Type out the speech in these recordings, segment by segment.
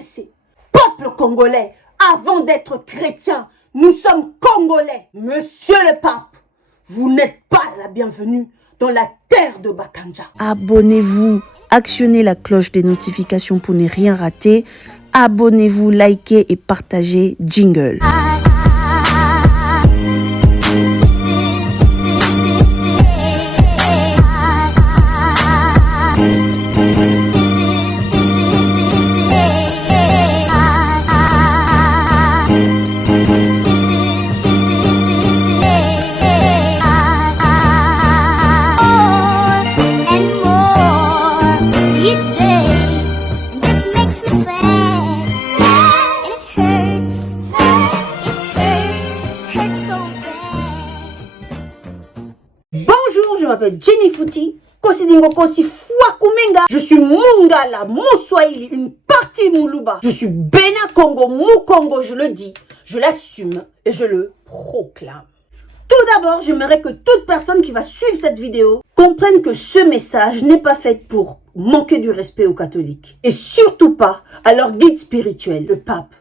RDC. Peuple congolais, avant d'être chrétien, nous sommes congolais. Monsieur le pape, vous n'êtes pas la bienvenue dans la terre de Bakanja. Abonnez-vous, actionnez la cloche des notifications pour ne rien rater. Abonnez-vous, likez et partagez. Jingle. Bonjour, je m'appelle Jenny Fouti. Je suis Mungala, Mouswahili, une partie Moulouba. Je suis Bena Congo, Moukongo, je le dis, je l'assume et je le proclame. Tout d'abord, j'aimerais que toute personne qui va suivre cette vidéo comprenne que ce message n'est pas fait pour manquer du respect aux catholiques. Et surtout pas à leur guide spirituel, le pape.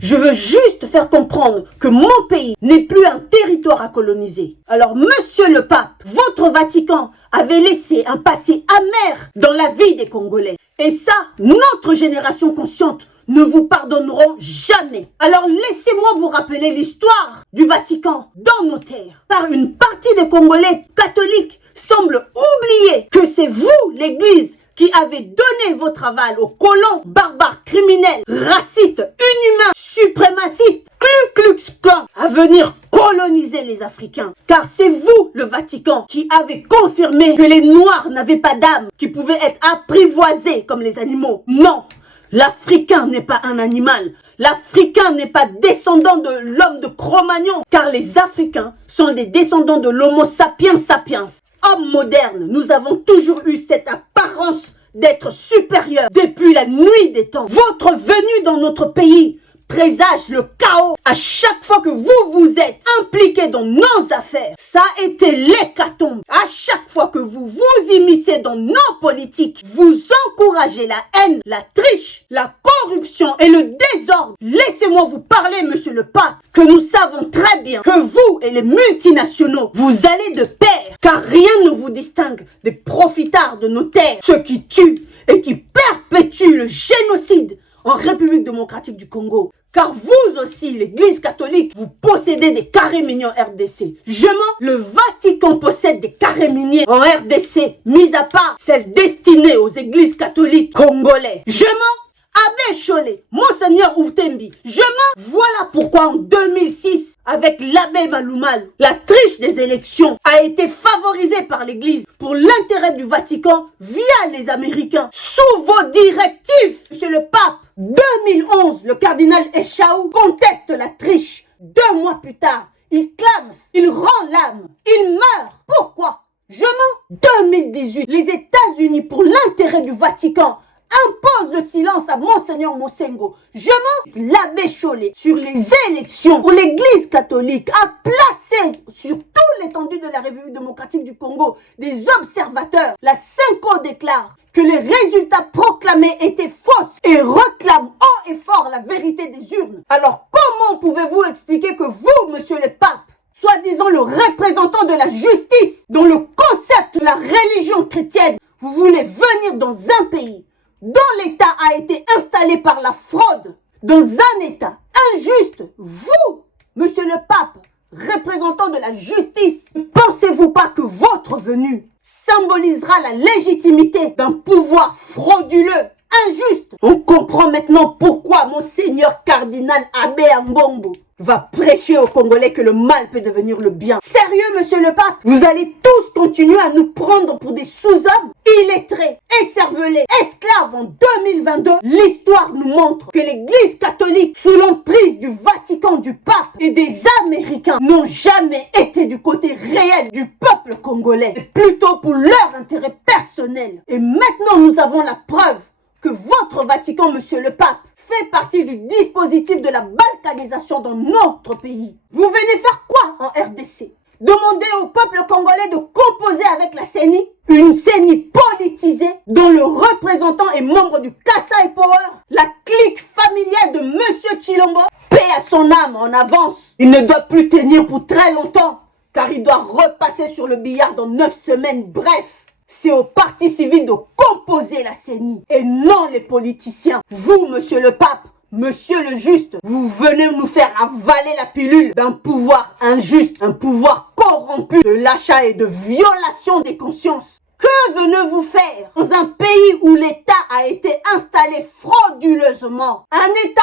Je veux juste faire comprendre que mon pays n'est plus un territoire à coloniser. Alors, monsieur le pape, votre Vatican avait laissé un passé amer dans la vie des Congolais. Et ça, notre génération consciente ne vous pardonneront jamais. Alors, laissez-moi vous rappeler l'histoire du Vatican dans nos terres. Car une partie des Congolais catholiques semble oublier que c'est vous, l'Église, qui avez donné votre aval aux colons barbares, criminels, racistes, inhumains, suprémacistes, Ku Klux Klan, à venir coloniser les Africains. Car c'est vous, le Vatican, qui avez confirmé que les Noirs n'avaient pas d'âme, qui pouvaient être apprivoisés comme les animaux. Non, l'Africain n'est pas un animal. L'Africain n'est pas descendant de l'homme de Cro-Magnon, car les Africains sont des descendants de l'Homo sapiens sapiens. Hommes modernes, nous avons toujours eu cette apparence d'être supérieurs depuis la nuit des temps. Votre venue dans notre pays présage le chaos. À chaque fois que vous vous êtes impliqués dans nos affaires, ça a été l'hécatombe. À chaque fois que vous vous immiscez dans nos politiques, vous encouragez la haine, la triche, la corruption et le désordre. Laissez-moi vous parler, monsieur le pape, que nous savons très bien que vous et les multinationaux, vous allez de pair, car rien ne vous distingue des profitards de nos terres, ceux qui tuent et qui perpétuent le génocide en République démocratique du Congo. Car vous aussi, l'Église catholique, vous possédez des carrés miniers en RDC. Je mens, le Vatican possède des carrés miniers en RDC, mis à part celles destinées aux églises catholiques congolais. Je mens, Abbé Cholé, Monseigneur Outembi, je mens. Voilà pourquoi en 2006, avec l'abbé Maloumal, la triche des élections a été favorisée par l'Église pour l'intérêt du Vatican via les Américains. Sous vos directives, monsieur le pape, 2011, le cardinal Echaou conteste la triche. 2 mois plus tard, il clame, il rend l'âme, il meurt. Pourquoi? Je mens. 2018, les États-Unis, pour l'intérêt du Vatican, impose le silence à Monseigneur Mosengo. Je mens. L'abbé Cholé, sur les élections pour l'Église catholique, a placé sur toute l'étendue de la République démocratique du Congo des observateurs. La Cinco déclare que les résultats proclamés étaient fausses et réclame haut et fort la vérité des urnes. Alors comment pouvez-vous expliquer que vous, monsieur le pape, soi-disant le représentant de la justice, dont le concept de la religion chrétienne, vous voulez venir dans un pays dont l'État a été installé par la fraude, dans un État injuste, vous, monsieur le pape, représentant de la justice, ne pensez-vous pas que votre venue symbolisera la légitimité d'un pouvoir frauduleux, injuste? On comprend maintenant pourquoi Monseigneur cardinal Abbé Ambombo va prêcher aux Congolais que le mal peut devenir le bien. Sérieux, monsieur le pape? Vous allez tous continuer à nous prendre pour des sous-hommes, illettrés, écervelés, esclaves en 2022? L'histoire nous montre que l'Église catholique, sous l'emprise du Vatican, du pape et des Américains, n'ont jamais été du côté réel du peuple congolais, mais plutôt pour leur intérêt personnel. Et maintenant, nous avons la preuve que votre Vatican, monsieur le pape, fait partie du dispositif de la balkanisation dans notre pays. Vous venez faire quoi en RDC? Demander au peuple congolais de composer avec la CENI, une CENI politisée dont le représentant est membre du Kasai Power, la clique familiale de Monsieur Tshilombo, paix à son âme en avance. Il ne doit plus tenir pour très longtemps, car il doit repasser sur le billard dans 9 semaines. Bref, c'est au parti civil de composer la CENI et non les politiciens. Vous, monsieur le pape, monsieur le juste, vous venez nous faire avaler la pilule d'un pouvoir injuste, un pouvoir corrompu de l'achat et de violation des consciences. Que venez-vous faire dans un pays où l'État a été installé frauduleusement? Un État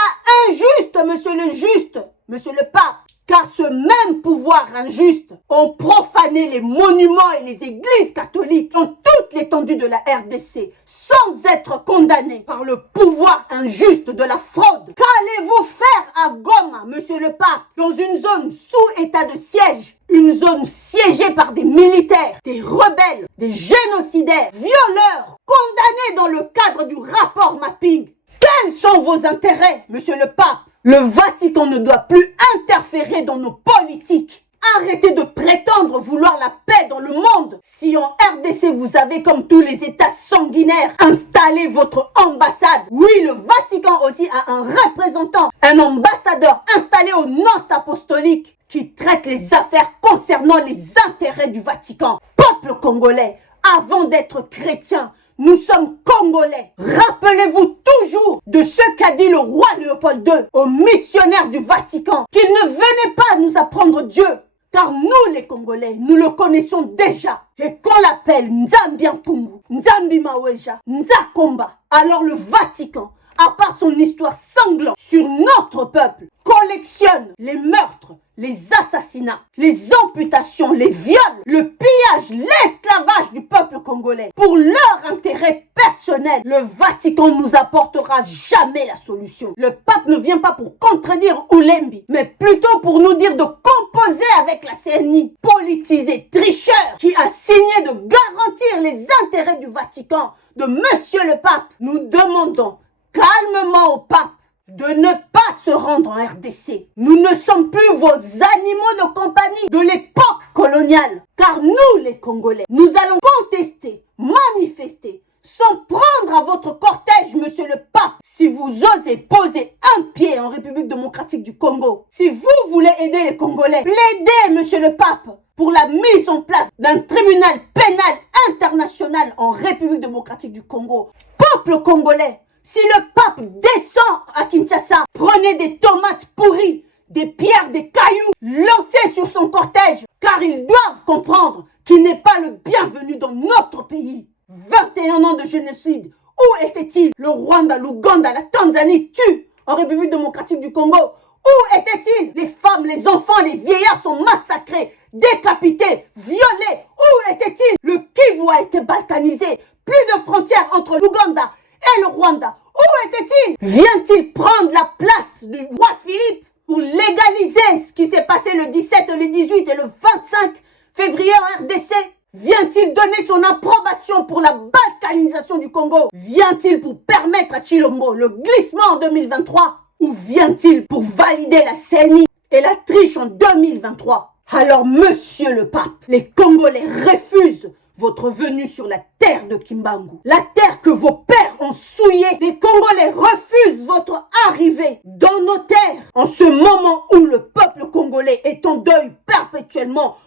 injuste, monsieur le juste, monsieur le pape. Car ce même pouvoir injuste ont profané les monuments et les églises catholiques dans toute l'étendue de la RDC sans être condamnés par le pouvoir injuste de la fraude. Qu'allez-vous faire à Goma, monsieur le pape, dans une zone sous état de siège? Une zone siégée par des militaires, des rebelles, des génocidaires, violeurs, condamnés dans le cadre du rapport mapping. Quels sont vos intérêts, monsieur le pape? Le Vatican ne doit plus interférer dans nos politiques. Arrêtez de prétendre vouloir la paix dans le monde. Si en RDC vous avez, comme tous les États sanguinaires, installé votre ambassade, oui, le Vatican aussi a un représentant, un ambassadeur installé au Nonce apostolique qui traite les affaires concernant les intérêts du Vatican. Peuple congolais, avant d'être chrétien, nous sommes Congolais. Rappelez-vous toujours de ce qu'a dit le roi Léopold II aux missionnaires du Vatican, qu'il ne venait pas nous apprendre Dieu, car nous les Congolais, nous le connaissons déjà. Et qu'on l'appelle Nzambianpungu, Nzambi Maweja, Nzakomba, alors le Vatican, à part son histoire sanglante sur notre peuple, collectionne les meurtres, les assassinats, les amputations, les viols, le pillage, l'esclavage du peuple congolais. Pour leur intérêt personnel, le Vatican ne nous apportera jamais la solution. Le pape ne vient pas pour contredire Oulembi, mais plutôt pour nous dire de composer avec la CENI, politisé, tricheur, qui a signé de garantir les intérêts du Vatican, de monsieur le pape. Nous demandons calmement au pape de ne pas se rendre en RDC. Nous ne sommes plus vos animaux de compagnie de l'époque coloniale. Car nous, les Congolais, nous allons contester, manifester, s'en prendre à votre cortège, monsieur le pape, si vous osez poser un pied en République démocratique du Congo. Si vous voulez aider les Congolais, plaidez, monsieur le pape, pour la mise en place d'un tribunal pénal international en République démocratique du Congo. Peuple congolais, si le pape descend à Kinshasa, prenez des tomates pourries, des pierres, des cailloux, lancez sur son cortège, car ils doivent comprendre qu'il n'est pas le bienvenu dans notre pays. 21 ans de génocide, où était-il? Le Rwanda, l'Ouganda, la Tanzanie tuent en République démocratique du Congo. Où était-il? Les femmes, les enfants, les vieillards sont massacrés, décapités, violés. Où était-il? Le Kivu a été balkanisé. Plus de frontières entre l'Ouganda et le Rwanda. Où était-il? Vient-il prendre la place du roi Philippe pour légaliser ce qui s'est passé le 17, le 18 et le 25 février en RDC? Vient-il donner son approbation pour la balkanisation du Congo? Vient-il pour permettre à Tshilombo le glissement en 2023? Ou vient-il pour valider la CENI et la triche en 2023? Alors, monsieur le pape, les Congolais refusent votre venue sur la terre de Kimbangu, la terre que vos pères ont souillée. Les Congolais refusent votre arrivée dans nos terres en ce moment où le peuple congolais est en deuil perpétuellement.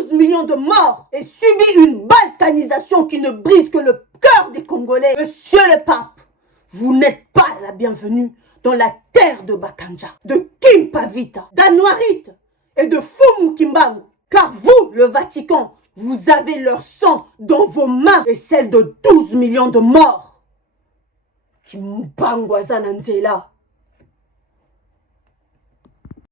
12 millions de morts et subit une balkanisation qui ne brise que le cœur des Congolais. Monsieur le pape, vous n'êtes pas la bienvenue dans la terre de Bakanja, de Kimpavita, d'Anouarit et de Fumu Kimbangu. Car vous, le Vatican, vous avez leur sang dans vos mains et celle de 12 millions de morts. Kimbangwa Zananzela.